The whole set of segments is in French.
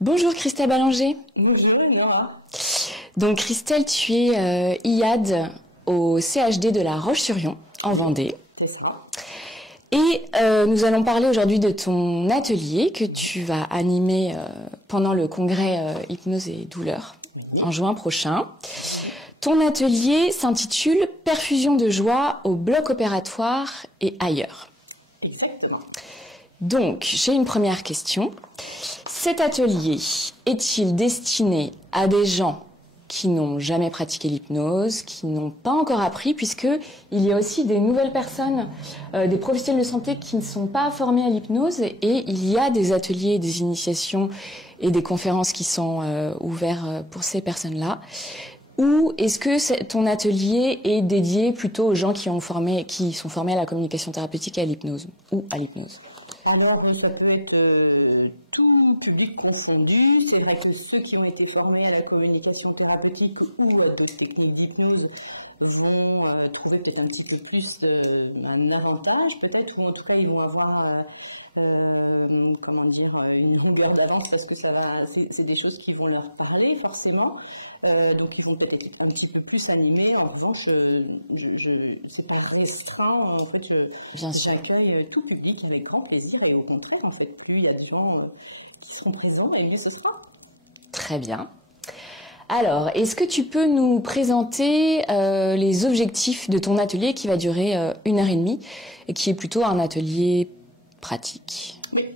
Bonjour Christelle Ballanger. Bonjour Enora. Donc Christelle, tu es IAD au CHD de La Roche-sur-Yon, en Vendée. C'est ça. Et nous allons parler aujourd'hui de ton atelier que tu vas animer pendant le congrès Hypnose et douleur en juin prochain. Ton atelier s'intitule « Perfusion de joie au bloc opératoire et ailleurs ». Exactement. Donc, j'ai une première question. Cet atelier est-il destiné à des gens qui n'ont jamais pratiqué l'hypnose, qui n'ont pas encore appris, puisqu'il y a aussi des nouvelles personnes, des professionnels de santé qui ne sont pas formés à l'hypnose, et il y a des ateliers, des initiations et des conférences qui sont ouverts pour ces personnes-là. Ou est-ce que ton atelier est dédié plutôt aux gens qui sont formés à la communication thérapeutique et à l'hypnose, ou à l'hypnose? Alors, ça peut être tout public confondu. C'est vrai que ceux qui ont été formés à la communication thérapeutique ou à d'autres techniques d'hypnose vont trouver peut-être un petit peu plus un avantage, peut-être, ou en tout cas, ils vont avoir, une longueur d'avance parce que c'est des choses qui vont leur parler, forcément. Donc, ils vont peut-être être un petit peu plus animés. En revanche, c'est pas restreint. En fait, j'accueille tout public avec grand plaisir. Et au contraire, en fait, plus il y a des gens qui seront présents, et mieux ce sera. Très bien. Alors, est-ce que tu peux nous présenter les objectifs de ton atelier qui va durer 1h30 et qui est plutôt un atelier pratique? Oui.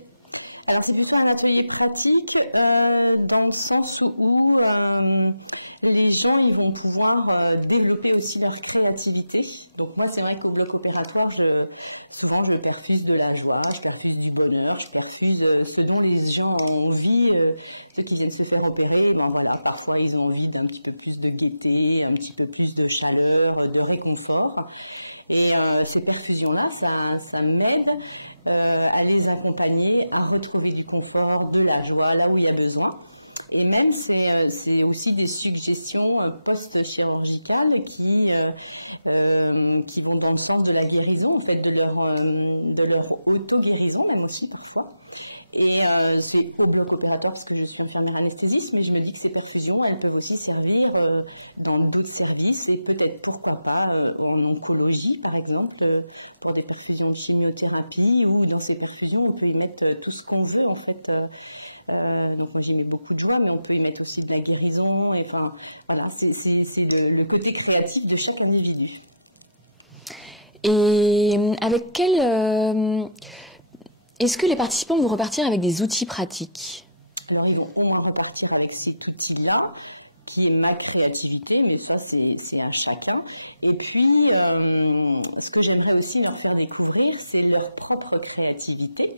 Alors c'est plutôt un atelier pratique dans le sens où les gens ils vont pouvoir développer aussi leur créativité. Donc moi c'est vrai qu'au bloc opératoire souvent je perfuse de la joie, je perfuse du bonheur, je perfuse ce dont les gens ont envie, ceux qui viennent se faire opérer. Ben voilà, parfois ils ont envie d'un petit peu plus de gaieté, un petit peu plus de chaleur, de réconfort. Et ces perfusions-là, ça m'aide à les accompagner, à retrouver du confort, de la joie, là où il y a besoin. Et même, c'est aussi des suggestions post-chirurgicales qui vont dans le sens de la guérison, en fait, de leur auto-guérison, même aussi parfois. Et c'est au bloc opératoire parce que je suis infirmière anesthésiste, mais je me dis que ces perfusions, elles peuvent aussi servir dans d'autres services et peut-être, pourquoi pas, en oncologie, par exemple, pour des perfusions de chimiothérapie, ou dans ces perfusions, on peut y mettre tout ce qu'on veut, en fait. Donc moi, j'y mets beaucoup de joie, mais on peut y mettre aussi de la guérison. Et, enfin, voilà, c'est le côté créatif de chaque individu. Et avec est-ce que les participants vont repartir avec des outils pratiques? Alors, ils vont au moins repartir avec cet outil-là, qui est ma créativité, mais ça, c'est à chacun. Et puis, ce que j'aimerais aussi leur faire découvrir, c'est leur propre créativité,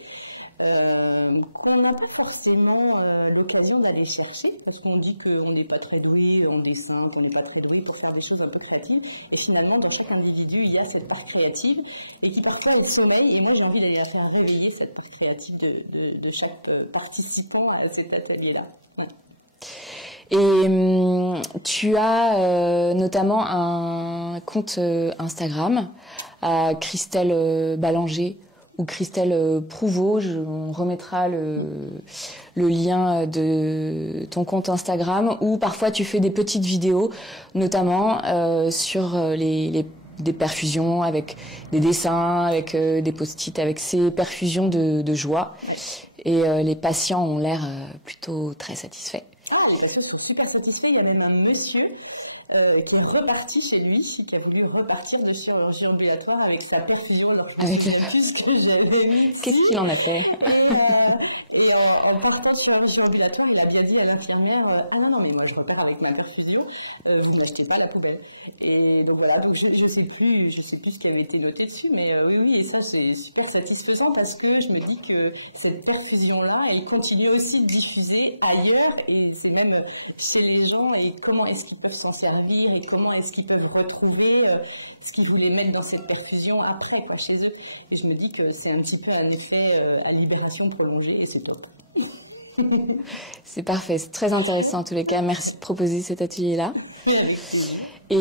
qu'on n'a pas forcément l'occasion d'aller chercher, parce qu'on dit qu'on n'est pas très doué en dessin, qu'on n'est pas très doué pour faire des choses un peu créatives. Et finalement, dans chaque individu, il y a cette part créative, et qui parfois, elle sommeille. Et moi, j'ai envie d'aller la faire réveiller, cette part créative de chaque participant à cet atelier-là. Ouais. Et tu as notamment un compte Instagram, à Christelle Ballanger ou Christelle Prouveau. On remettra le lien de ton compte Instagram, où parfois tu fais des petites vidéos, notamment sur des perfusions avec des dessins, avec des post-it, avec ces perfusions de joie. Ouais. Et les patients ont l'air plutôt très satisfaits. Ah, les patients sont super satisfaits. Il y a même un monsieur qui est reparti chez lui, qui a voulu repartir de chirurgie ambulatoire avec sa perfusion. Alors, je me souviens plus ce que j'avais mis dessus. Qu'est-ce qu'il en a fait? Et en partant de chirurgie ambulatoire, il a bien dit à l'infirmière ah non, mais moi, je repars avec ma perfusion. Vous ne l'achetez pas à la poubelle. Et donc, voilà. Donc, je sais plus ce qui avait été noté dessus. Mais oui. Et ça, c'est super satisfaisant parce que je me dis que cette perfusion-là, elle continue aussi de diffuser ailleurs, et c'est même chez les gens, et comment est-ce qu'ils peuvent s'en servir et comment est-ce qu'ils peuvent retrouver ce qu'ils voulaient mettre dans cette perfusion après, quoi, chez eux. Et je me dis que c'est un petit peu un effet à libération prolongée, et c'est top. C'est parfait, c'est très intéressant en tous les cas. Merci de proposer cet atelier-là. Mais avec plaisir. Et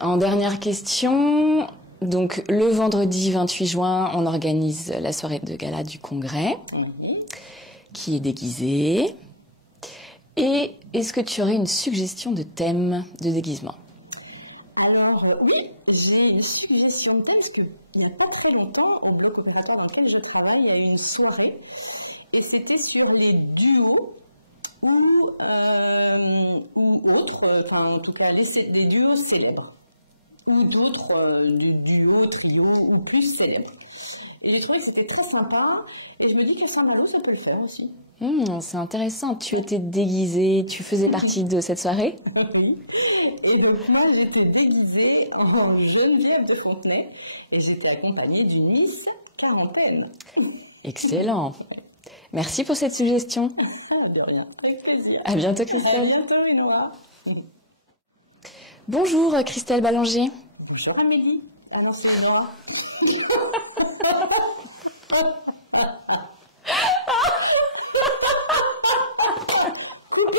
en dernière question, Donc le vendredi 28 juin, on organise la soirée de gala du Congrès, Oui. qui est déguisée. Et est-ce que tu aurais une suggestion de thème de déguisement? Alors oui, j'ai une suggestion de thème parce qu'il n'y a pas très longtemps, au bloc opératoire dans lequel je travaille, il y a eu une soirée et c'était sur les duos ou autres, enfin en tout cas des duos célèbres ou d'autres duos, trios ou plus célèbres. Et j'ai trouvé que c'était très sympa et je me dis qu'à Saint-Malo ça peut le faire aussi. C'est intéressant. Tu étais déguisée, tu faisais partie de cette soirée? Oui. Et donc moi j'étais déguisée en Geneviève de Fontenay et j'étais accompagnée d'une Miss quarantaine. Excellent. Ouais. Merci pour cette suggestion. De rien, avec plaisir. À bientôt, À Christelle. bientôt, Inora. Bonjour, Christelle Ballanger. Bonjour Amélie. Ah non, c'est Nora. Coupez.